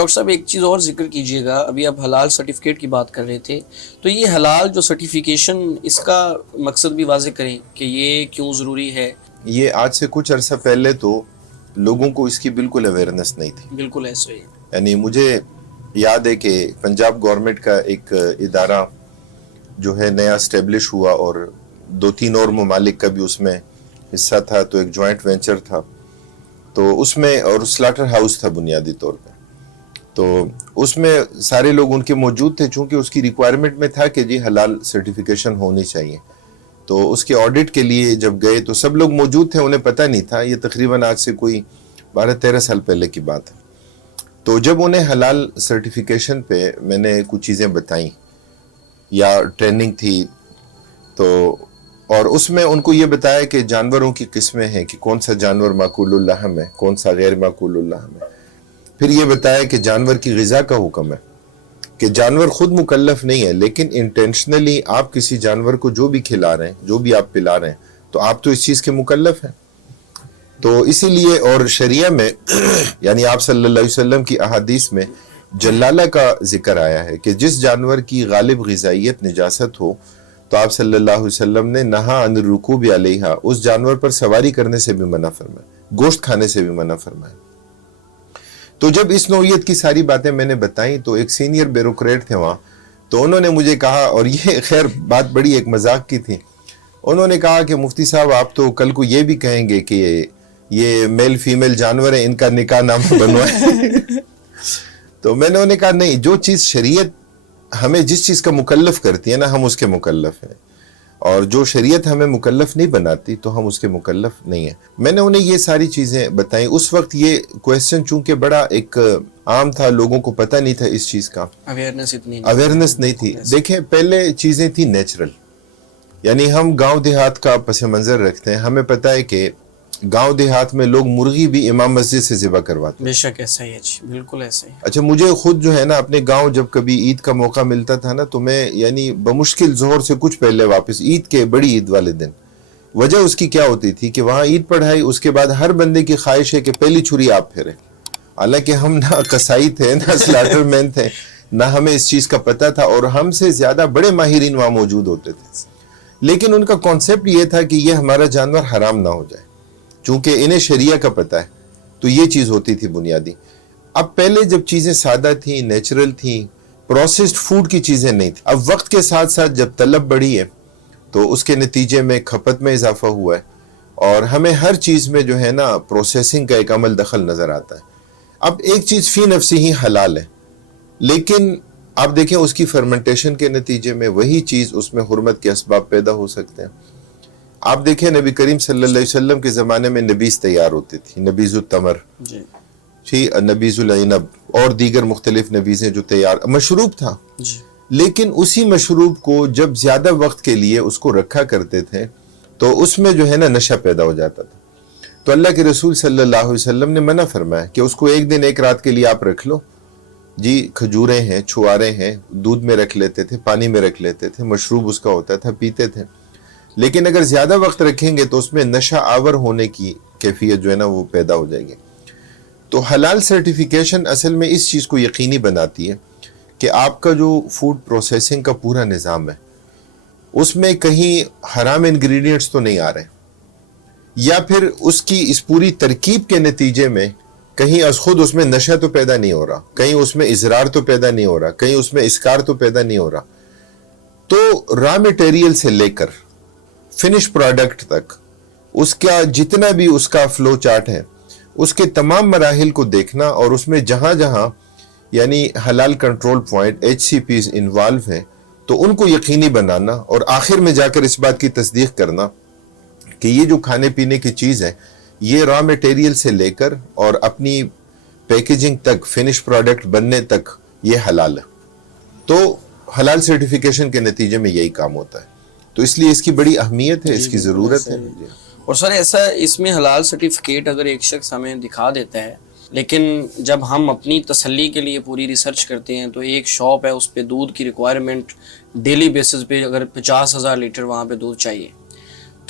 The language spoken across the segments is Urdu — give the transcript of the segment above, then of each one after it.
ڈاکٹر صاحب ایک چیز اور ذکر کیجیے گا، ابھی آپ حلال سرٹیفکیٹ کی بات کر رہے تھے، تو یہ حلال جو سرٹیفیکیشن اس کا مقصد بھی واضح کریں کہ یہ کیوں ضروری ہے؟ یہ آج سے کچھ عرصہ پہلے تو لوگوں کو اس کی بالکل اویئرنیس نہیں تھی. بالکل ایسے ہی. یعنی مجھے یاد ہے کہ پنجاب گورنمنٹ کا ایک ادارہ جو ہے نیا اسٹیبلش ہوا اور 2-3 اور ممالک کا بھی اس میں حصہ تھا، تو ایک جوائنٹ وینچر تھا، تو اس میں اور سلاٹر ہاؤس تھا بنیادی طور پہ. تو اس میں سارے لوگ ان کے موجود تھے، چونکہ اس کی ریکوائرمنٹ میں تھا کہ جی حلال سرٹیفیکیشن ہونی چاہیے. تو اس کے آڈٹ کے لیے جب گئے تو سب لوگ موجود تھے، انہیں پتہ نہیں تھا. یہ تقریباً آج سے کوئی 12-13 سال پہلے کی بات ہے. تو جب انہیں حلال سرٹیفیکیشن پہ میں نے کچھ چیزیں بتائیں یا ٹریننگ تھی، تو اور اس میں ان کو یہ بتایا کہ جانوروں کی قسمیں ہیں کہ کون سا جانور معقول اللحم ہے، کون سا غیر معقول اللحم ہے. پھر یہ بتایا کہ جانور کی غذا کا حکم ہے کہ جانور خود مکلف نہیں ہے، لیکن انٹینشنلی آپ کسی جانور کو جو بھی کھلا رہے ہیں، جو بھی آپ پلا رہے ہیں، تو آپ تو اس چیز کے مکلف ہیں. تو اسی لیے اور شریعہ میں یعنی آپ صلی اللہ علیہ وسلم کی احادیث میں جلالہ کا ذکر آیا ہے کہ جس جانور کی غالب غذائیت نجاست ہو تو آپ صلی اللہ علیہ وسلم نے نہا عن الرکوب علیہا، اس جانور پر سواری کرنے سے بھی منع فرمایا، گوشت کھانے سے بھی منع فرمایا. تو جب اس نوعیت کی ساری باتیں میں نے بتائیں تو ایک سینئر بیوروکریٹ تھے وہاں، تو انہوں نے مجھے کہا، اور یہ خیر بات بڑی ایک مذاق کی تھی، انہوں نے کہا کہ مفتی صاحب آپ تو کل کو یہ بھی کہیں گے کہ یہ میل فیمیل جانور ہیں، ان کا نکاح نامہ بنوائے. تو میں نے انہیں کہا نہیں، جو چیز شریعت ہمیں جس چیز کا مکلف کرتی ہے نا، ہم اس کے مکلف ہیں، اور جو شریعت ہمیں مکلف نہیں بناتی تو ہم اس کے مکلف نہیں ہیں. میں نے انہیں یہ ساری چیزیں بتائیں. اس وقت یہ کویسچن چونکہ بڑا ایک عام تھا، لوگوں کو پتہ نہیں تھا اس چیز کا، اویئرنیس نہیں تھی. دیکھیں پہلے چیزیں تھی نیچرل، یعنی ہم گاؤں دیہات کا پس منظر رکھتے ہیں. ہمیں پتہ ہے کہ گاؤں دیہات میں لوگ مرغی بھی امام مسجد سے ذبح کرواتے ہیں. بے شک ایسا ہی ہے جی، بالکل ایسا ہی. اچھا مجھے خود جو ہے نا اپنے گاؤں جب کبھی عید کا موقع ملتا تھا نا، تو میں یعنی بمشکل ظہر سے کچھ پہلے واپس، عید کے بڑی عید والے دن. وجہ اس کی کیا ہوتی تھی کہ وہاں عید پڑھائی، اس کے بعد ہر بندے کی خواہش ہے کہ پہلی چھری آپ پھیرے. حالانکہ ہم نہ قصائی تھے، نہ سلاٹر مین تھے، نہ ہمیں اس چیز کا پتہ تھا، اور ہم سے زیادہ بڑے ماہرین وہاں موجود ہوتے تھے. لیکن ان کا کانسیپٹ یہ تھا کہ یہ ہمارا جانور حرام نہ ہو جائے، چونکہ انہیں شریعہ کا پتہ ہے. تو یہ چیز ہوتی تھی بنیادی. اب پہلے جب چیزیں سادہ تھیں، نیچرل تھیں، پروسیسڈ فوڈ کی چیزیں نہیں تھیں. اب وقت کے ساتھ ساتھ جب طلب بڑھی ہے تو اس کے نتیجے میں کھپت میں اضافہ ہوا ہے، اور ہمیں ہر چیز میں جو ہے نا پروسیسنگ کا ایک عمل دخل نظر آتا ہے. اب ایک چیز فی نفسی ہی حلال ہے، لیکن آپ دیکھیں اس کی فرمنٹیشن کے نتیجے میں وہی چیز اس میں حرمت کے اسباب پیدا ہو سکتے ہیں. آپ دیکھیں نبی کریم صلی اللہ علیہ وسلم کے زمانے میں نبیذ تیار ہوتی تھی، نبیذ التمر، نبیذ العنب اور دیگر مختلف نبیذیں جو تیار، مشروب تھا. لیکن اسی مشروب کو جب زیادہ وقت کے لیے اس کو رکھا کرتے تھے تو اس میں جو ہے نا نشہ پیدا ہو جاتا تھا. تو اللہ کے رسول صلی اللہ علیہ وسلم نے منع فرمایا کہ اس کو ایک دن ایک رات کے لیے آپ رکھ لو. جی کھجوریں ہیں، چھوارے ہیں، دودھ میں رکھ لیتے تھے، پانی میں رکھ لیتے تھے، مشروب اس کا ہوتا تھا، پیتے تھے. لیکن اگر زیادہ وقت رکھیں گے تو اس میں نشہ آور ہونے کی کیفیت جو ہے نا وہ پیدا ہو جائے گی. تو حلال سرٹیفیکیشن اصل میں اس چیز کو یقینی بناتی ہے کہ آپ کا جو فوڈ پروسیسنگ کا پورا نظام ہے اس میں کہیں حرام انگریڈینٹس تو نہیں آ رہے، یا پھر اس کی اس پوری ترکیب کے نتیجے میں کہیں از خود اس میں نشہ تو پیدا نہیں ہو رہا، کہیں اس میں اضرار تو پیدا نہیں ہو رہا، کہیں اس میں اسکار تو پیدا نہیں ہو رہا. تو را میٹیریل سے لے کر فنش پروڈکٹ تک اس کا جتنا بھی اس کا فلو چارٹ ہے، اس کے تمام مراحل کو دیکھنا، اور اس میں جہاں جہاں یعنی حلال کنٹرول پوائنٹ HCPs انوالو ہیں تو ان کو یقینی بنانا، اور آخر میں جا کر اس بات کی تصدیق کرنا کہ یہ جو کھانے پینے کی چیز ہے یہ را میٹیریل سے لے کر اور اپنی پیکیجنگ تک، فنش پروڈکٹ بننے تک یہ حلال ہے. تو حلال سرٹیفیکیشن کے نتیجے میں یہی کام ہوتا ہے. تو اس لیے اس کی بڑی اہمیت ہے، اس کی ضرورت ہے. اور سر ایسا اس میں حلال سرٹیفکیٹ اگر ایک شخص ہمیں دکھا دیتا ہے، لیکن جب ہم اپنی تسلی کے لیے پوری ریسرچ کرتے ہیں تو ایک شاپ ہے، اس پہ دودھ کی ریکوائرمنٹ ڈیلی بیسس پہ اگر 50,000 لیٹر وہاں پہ دودھ چاہیے،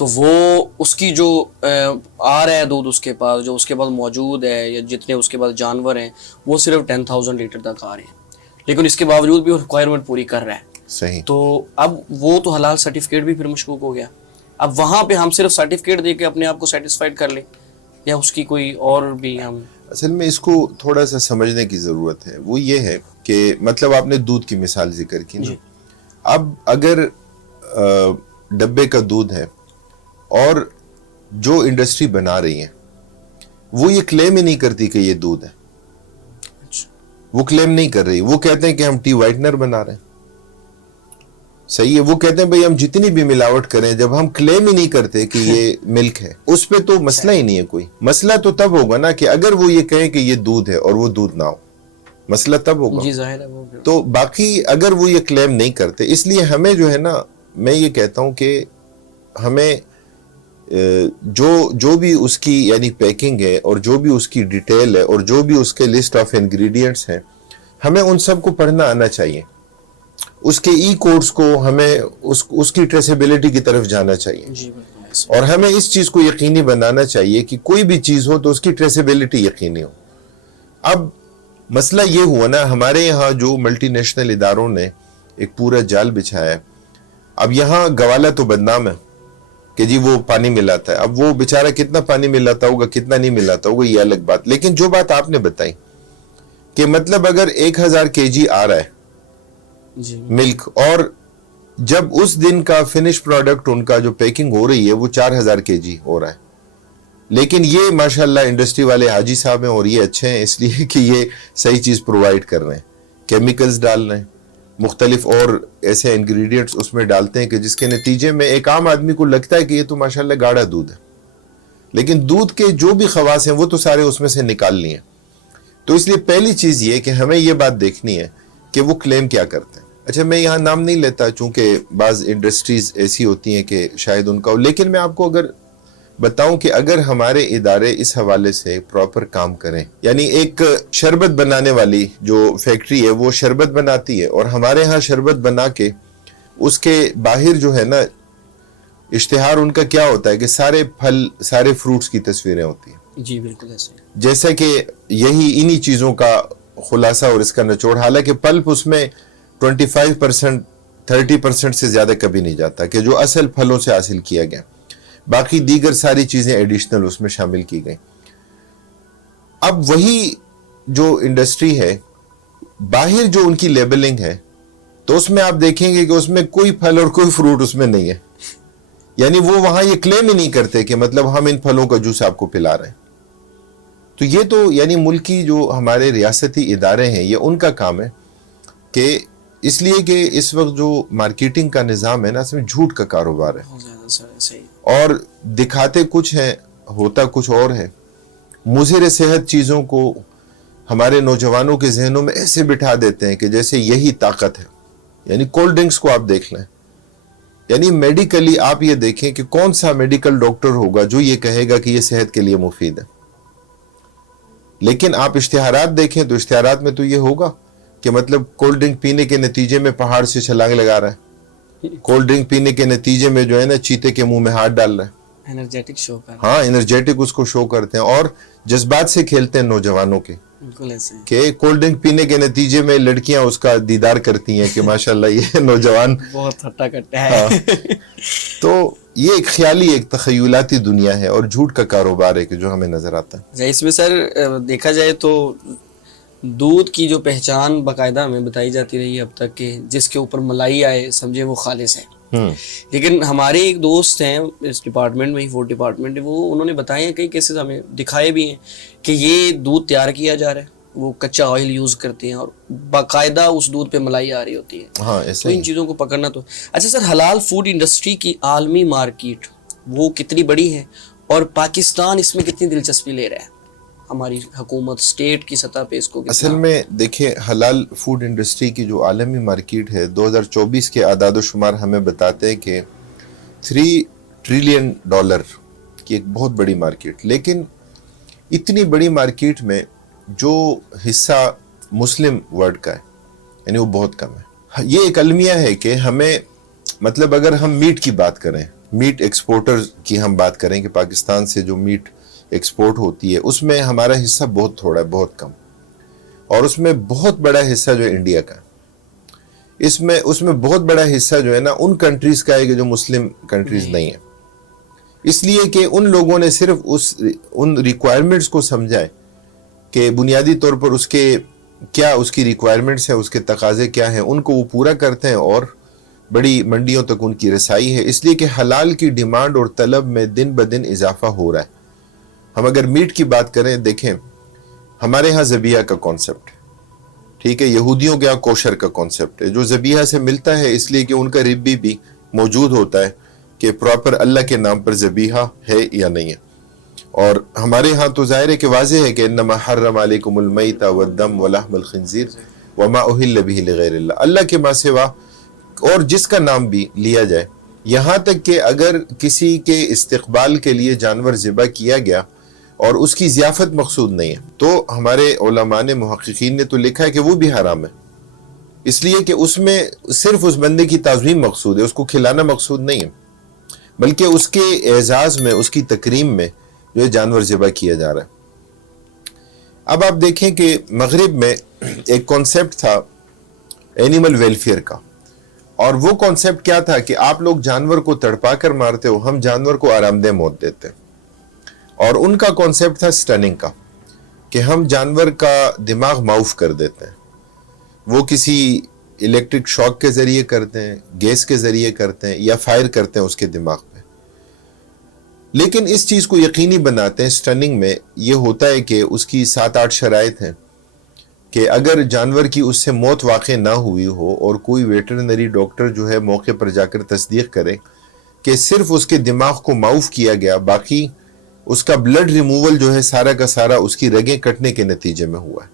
تو وہ اس کی جو آ رہا ہے دودھ اس کے پاس، جو اس کے پاس موجود ہے، یا جتنے اس کے پاس جانور ہیں، وہ صرف 10,000 لیٹر تک آ رہے ہیں، لیکن اس کے باوجود بھی وہ ریکوائرمنٹ پوری کر رہا ہے. صحیح. تو اب وہ تو حلال سرٹیفکیٹ بھی پھر مشکوک ہو گیا. اب وہاں پہ ہم صرف سرٹیفکیٹ دے کے اپنے آپ کو سیٹسفائڈ کر لیں، یا اس کی کوئی اور بھی ہم. اصل میں اس کو تھوڑا سا سمجھنے کی ضرورت ہے. وہ یہ ہے کہ مطلب آپ نے دودھ کی مثال ذکر کی نا. اب اگر ڈبے کا دودھ ہے اور جو انڈسٹری بنا رہی ہے وہ یہ کلیم ہی نہیں کرتی کہ یہ دودھ ہے، وہ کلیم نہیں کر رہی، وہ کہتے ہیں کہ ہم ٹی وائٹنر بنا رہے ہیں. صحیح ہے. وہ کہتے ہیں بھئی ہم جتنی بھی ملاوٹ کریں، جب ہم کلیم ہی نہیں کرتے کہ یہ ملک ہے، اس پہ تو مسئلہ ہی نہیں ہے. کوئی مسئلہ تو تب ہوگا نا کہ اگر وہ یہ کہیں کہ یہ دودھ ہے اور وہ دودھ نہ ہو، مسئلہ تب ہوگا. جی ظاہر ہے. وہ تو باقی اگر وہ یہ کلیم نہیں کرتے، اس لیے ہمیں جو ہے نا، میں یہ کہتا ہوں کہ ہمیں جو بھی اس کی یعنی پیکنگ ہے اور جو بھی اس کی ڈیٹیل ہے اور جو بھی اس کے لسٹ آف انگریڈینٹس ہیں، ہمیں ان سب کو پڑھنا آنا چاہیے. اس کے ای کوڈز کو ہمیں اس کی ٹریسیبلٹی کی طرف جانا چاہیے، اور ہمیں اس چیز کو یقینی بنانا چاہیے کہ کوئی بھی چیز ہو تو اس کی ٹریسیبلٹی یقینی ہو. اب مسئلہ یہ ہوا نا، ہمارے یہاں جو ملٹی نیشنل اداروں نے ایک پورا جال بچھایا ہے. اب یہاں گوالا تو بدنام ہے کہ جی وہ پانی ملاتا ہے. اب وہ بیچارہ کتنا پانی ملاتا ہوگا، کتنا نہیں ملاتا ہوگا، یہ الگ بات. لیکن جو بات آپ نے بتائی کہ مطلب اگر 1000 kg آ رہا ہے ملک، اور جب اس دن کا فنش پروڈکٹ ان کا جو پیکنگ ہو رہی ہے وہ 4000 kg ہو رہا ہے، لیکن یہ ماشاءاللہ انڈسٹری والے حاجی صاحب ہیں اور یہ اچھے ہیں اس لیے کہ یہ صحیح چیز پرووائڈ کر رہے ہیں، کیمیکلز ڈال رہے ہیں، مختلف اور ایسے انگریڈینٹس اس میں ڈالتے ہیں کہ جس کے نتیجے میں ایک عام آدمی کو لگتا ہے کہ یہ تو ماشاءاللہ گاڑھا دودھ ہے، لیکن دودھ کے جو بھی خواص ہیں وہ تو سارے اس میں سے نکال لیے ہیں. تو اس لیے پہلی چیز یہ کہ ہمیں یہ بات دیکھنی ہے کہ وہ کلیم کیا کرتے ہیں. اچھا میں یہاں نام نہیں لیتا چونکہ بعض انڈسٹریز ایسی ہوتی ہیں کہ شاید ان کا ہو، لیکن میں آپ کو اگر بتاؤں کہ اگر ہمارے ادارے اس حوالے سے پراپر کام کریں، یعنی ایک شربت بنانے والی جو فیکٹری ہے وہ شربت بناتی ہے، اور ہمارے ہاں شربت بنا کے اس کے باہر جو ہے نا اشتہار ان کا کیا ہوتا ہے کہ سارے پھل، سارے فروٹس کی تصویریں ہوتی ہیں. جی بالکل ایسے جیسا کہ یہی انہی چیزوں کا خلاصہ اور اس کا نچوڑ، حالانکہ پلپ اس میں 25%، 30% سے زیادہ کبھی نہیں جاتا کہ جو اصل پھلوں سے حاصل کیا گیا، باقی دیگر ساری چیزیں ایڈیشنل اس میں شامل کی گئی. اب وہی جو انڈسٹری ہے باہر جو ان کی لیبلنگ ہے، تو اس میں آپ دیکھیں گے کہ اس میں کوئی پھل اور کوئی فروٹ اس میں نہیں ہے، یعنی وہ وہاں یہ کلیم ہی نہیں کرتے کہ مطلب ہم ان پھلوں کا جوس آپ کو پلا رہے ہیں. تو یہ تو یعنی ملکی جو ہمارے ریاستی ادارے ہیں یہ ان کا کام ہے کہ اس لیے کہ اس وقت جو مارکیٹنگ کا نظام ہے نا، اس میں جھوٹ کا کاروبار ہے اور دکھاتے کچھ ہیں، ہوتا کچھ اور ہے. مضر صحت چیزوں کو ہمارے نوجوانوں کے ذہنوں میں ایسے بٹھا دیتے ہیں کہ جیسے یہی طاقت ہے. یعنی کولڈ ڈرنکس کو آپ دیکھ لیں، یعنی میڈیکلی آپ یہ دیکھیں کہ کون سا میڈیکل ڈاکٹر ہوگا جو یہ کہے گا کہ یہ صحت کے لیے مفید ہے. لیکن آپ اشتہارات دیکھیں تو اشتہارات میں تو یہ ہوگا کہ مطلب کولڈ ڈرنک پینے کے نتیجے میں پہاڑ سے چھلانگ لگا رہا ہے، کولڈ ڈرنک پینے کے نتیجے میں جو ہے نا چیتے کے منہ میں ہاتھ ڈال رہا ہے، انرجیٹک شو کر، ہاں انرجیٹک اس کو شو کرتے ہیں اور جذبات سے کھیلتے ہیں نوجوانوں کے، بالکل ایسے کہ کولڈ ڈرنک پینے کے نتیجے میں لڑکیاں اس کا دیدار کرتی ہیں کہ ماشاءاللہ یہ نوجوان بہت ہٹا کٹا ہے. تو یہ ایک خیالی، ایک تخیلاتی دنیا ہے اور جھوٹ کا کاروبار ہے کہ جو ہمیں نظر آتا ہے. اس میں سر دیکھا جائے تو دودھ کی جو پہچان باقاعدہ ہمیں بتائی جاتی رہی ہے اب تک کہ جس کے اوپر ملائی آئے سمجھے وہ خالص ہے. لیکن ہمارے ایک دوست ہیں اس ڈپارٹمنٹ میں ہی، فوڈ ڈپارٹمنٹ، وہ انہوں نے بتائے ہیں کئی کیسز ہمیں دکھائے بھی ہیں کہ یہ دودھ تیار کیا جا رہا ہے، وہ کچا آئل یوز کرتے ہیں اور باقاعدہ اس دودھ پہ ملائی آ رہی ہوتی ہے. ہاں تو ان چیزوں کو پکڑنا تو اچھا سر، حلال فوڈ انڈسٹری کی عالمی مارکیٹ وہ کتنی بڑی ہے اور پاکستان اس میں کتنی دلچسپی لے رہا ہے؟ ہماری حکومت اسٹیٹ کی سطح پہ اس کو اصل میں دیکھیں حلال فوڈ انڈسٹری کی جو عالمی مارکیٹ ہے 2024 کے اعداد و شمار ہمیں بتاتے ہیں کہ $3 ٹریلین کی ایک بہت بڑی مارکیٹ. لیکن اتنی بڑی مارکیٹ میں جو حصہ مسلم ورلڈ کا ہے یعنی وہ بہت کم ہے. یہ ایک المیہ ہے کہ ہمیں مطلب اگر ہم میٹ کی بات کریں، میٹ ایکسپورٹر کی ہم بات کریں کہ پاکستان سے جو میٹ ایکسپورٹ ہوتی ہے اس میں ہمارا حصہ بہت تھوڑا ہے، بہت کم، اور اس میں بہت بڑا حصہ جو ہے انڈیا کا ہے۔ اس میں بہت بڑا حصہ جو ہے نا ان کنٹریز کا ہے کہ جو مسلم کنٹریز نہیں ہیں، اس لیے کہ ان لوگوں نے صرف ان ریکوائرمنٹس کو سمجھا ہے کہ بنیادی طور پر اس کی ریکوائرمنٹس ہیں، اس کے تقاضے کیا ہیں، ان کو وہ پورا کرتے ہیں اور بڑی منڈیوں تک ان کی رسائی ہے، اس لیے کہ حلال کی ڈیمانڈ اور طلب میں دن بدن اضافہ ہو رہا ہے۔ ہم اگر میٹ کی بات کریں، دیکھیں ہمارے ہاں ذبیحہ کا کانسیپٹ، ٹھیک ہے، یہودیوں کے ہاں کوشر کا کانسیپٹ ہے جو ذبیحہ سے ملتا ہے، اس لیے کہ ان کا ربی بھی موجود ہوتا ہے کہ پراپر اللہ کے نام پر ذبیحہ ہے یا نہیں ہے۔ اور ہمارے ہاں تو ظاہر ہے کہ واضح ہے کہ انما حرم علیکم المیت والدم ولحم الخنزیر وما اہل بہ لغیر اللہ، اللہ کے ماں سوا اور جس کا نام بھی لیا جائے، یہاں تک کہ اگر کسی کے استقبال کے لیے جانور ذبح کیا گیا اور اس کی ضیافت مقصود نہیں ہے تو ہمارے علماء نے، محققین نے تو لکھا ہے کہ وہ بھی حرام ہے، اس لیے کہ اس میں صرف اس بندے کی تعظیم مقصود ہے، اس کو کھلانا مقصود نہیں ہے، بلکہ اس کے اعزاز میں، اس کی تکریم میں جو ہے جانور ذبح کیا جا رہا ہے۔ اب آپ دیکھیں کہ مغرب میں ایک کانسیپٹ تھا اینیمل ویلفیئر کا، اور وہ کانسیپٹ کیا تھا کہ آپ لوگ جانور کو تڑپا کر مارتے ہو، ہم جانور کو آرام دہ موت دیتے ہیں۔ اور ان کا کانسیپٹ تھا سٹننگ کا، کہ ہم جانور کا دماغ معاف کر دیتے ہیں، وہ کسی الیکٹرک شاک کے ذریعے کرتے ہیں، گیس کے ذریعے کرتے ہیں، یا فائر کرتے ہیں اس کے دماغ پہ۔ لیکن اس چیز کو یقینی بناتے ہیں سٹننگ میں یہ ہوتا ہے کہ اس کی 7-8 شرائط ہیں کہ اگر جانور کی اس سے موت واقع نہ ہوئی ہو اور کوئی ویٹرنری ڈاکٹر جو ہے موقع پر جا کر تصدیق کرے کہ صرف اس کے دماغ کو معاف کیا گیا، باقی اس کا بلڈ ریموول جو ہے سارا کا سارا اس کی رگیں کٹنے کے نتیجے میں ہوا ہے،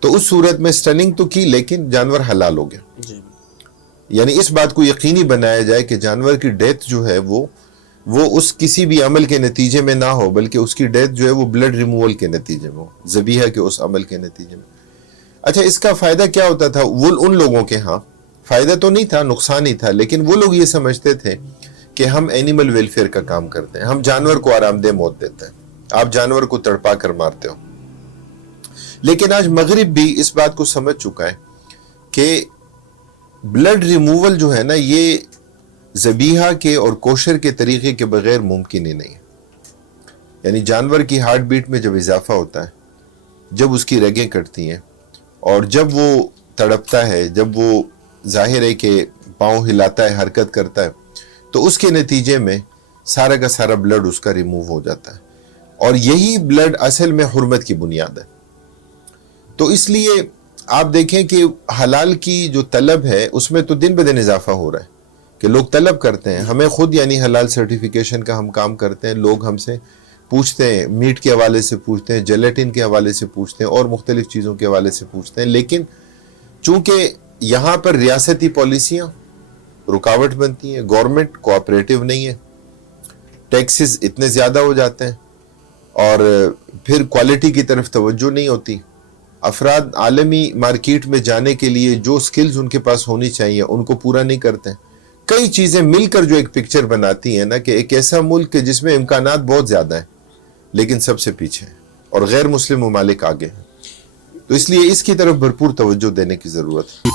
تو اس صورت میں سٹننگ تو کی لیکن جانور حلال ہو گیا۔ یعنی اس بات کو یقینی بنایا جائے کہ جانور کی ڈیتھ جو ہے وہ اس کسی بھی عمل کے نتیجے میں نہ ہو، بلکہ اس کی ڈیتھ جو ہے وہ بلڈ ریموول کے نتیجے میں ہو، ذبیحہ کے اس عمل کے نتیجے میں۔ اچھا، اس کا فائدہ کیا ہوتا تھا؟ وہ ان لوگوں کے ہاں فائدہ تو نہیں تھا، نقصان ہی تھا، لیکن وہ لوگ یہ سمجھتے تھے کہ ہم اینیمل ویلفیئر کا کام کرتے ہیں، ہم جانور کو آرام دہ موت دیتے ہیں، آپ جانور کو تڑپا کر مارتے ہو۔ لیکن آج مغرب بھی اس بات کو سمجھ چکا ہے کہ بلڈ ریموول جو ہے نا یہ ذبیحہ کے اور کوشر کے طریقے کے بغیر ممکن ہی نہیں ہے۔ یعنی جانور کی ہارٹ بیٹ میں جب اضافہ ہوتا ہے، جب اس کی رگیں کٹتی ہیں اور جب وہ تڑپتا ہے، جب وہ ظاہر ہے کہ پاؤں ہلاتا ہے، حرکت کرتا ہے، تو اس کے نتیجے میں سارا کا سارا بلڈ اس کا ریموو ہو جاتا ہے، اور یہی بلڈ اصل میں حرمت کی بنیاد ہے۔ تو اس لیے آپ دیکھیں کہ حلال کی جو طلب ہے اس میں تو دن بدن اضافہ ہو رہا ہے کہ لوگ طلب کرتے ہیں، ہمیں خود یعنی حلال سرٹیفیکیشن کا ہم کام کرتے ہیں، لوگ ہم سے پوچھتے ہیں، میٹ کے حوالے سے پوچھتے ہیں، جیلیٹن کے حوالے سے پوچھتے ہیں، اور مختلف چیزوں کے حوالے سے پوچھتے ہیں، لیکن چونکہ یہاں پر ریاستی پالیسیاں رکاوٹ بنتی ہیں، گورنمنٹ کوآپریٹو نہیں ہے، ٹیکسز اتنے زیادہ ہو جاتے ہیں، اور پھر کوالٹی کی طرف توجہ نہیں ہوتی، افراد عالمی مارکیٹ میں جانے کے لیے جو سکلز ان کے پاس ہونی چاہیے ان کو پورا نہیں کرتے ہیں۔ کئی چیزیں مل کر جو ایک پکچر بناتی ہیں نا کہ ایک ایسا ملک جس میں امکانات بہت زیادہ ہیں لیکن سب سے پیچھے ہیں اور غیر مسلم ممالک آگے ہیں، تو اس لیے اس کی طرف بھرپور توجہ دینے کی ضرورت ہے۔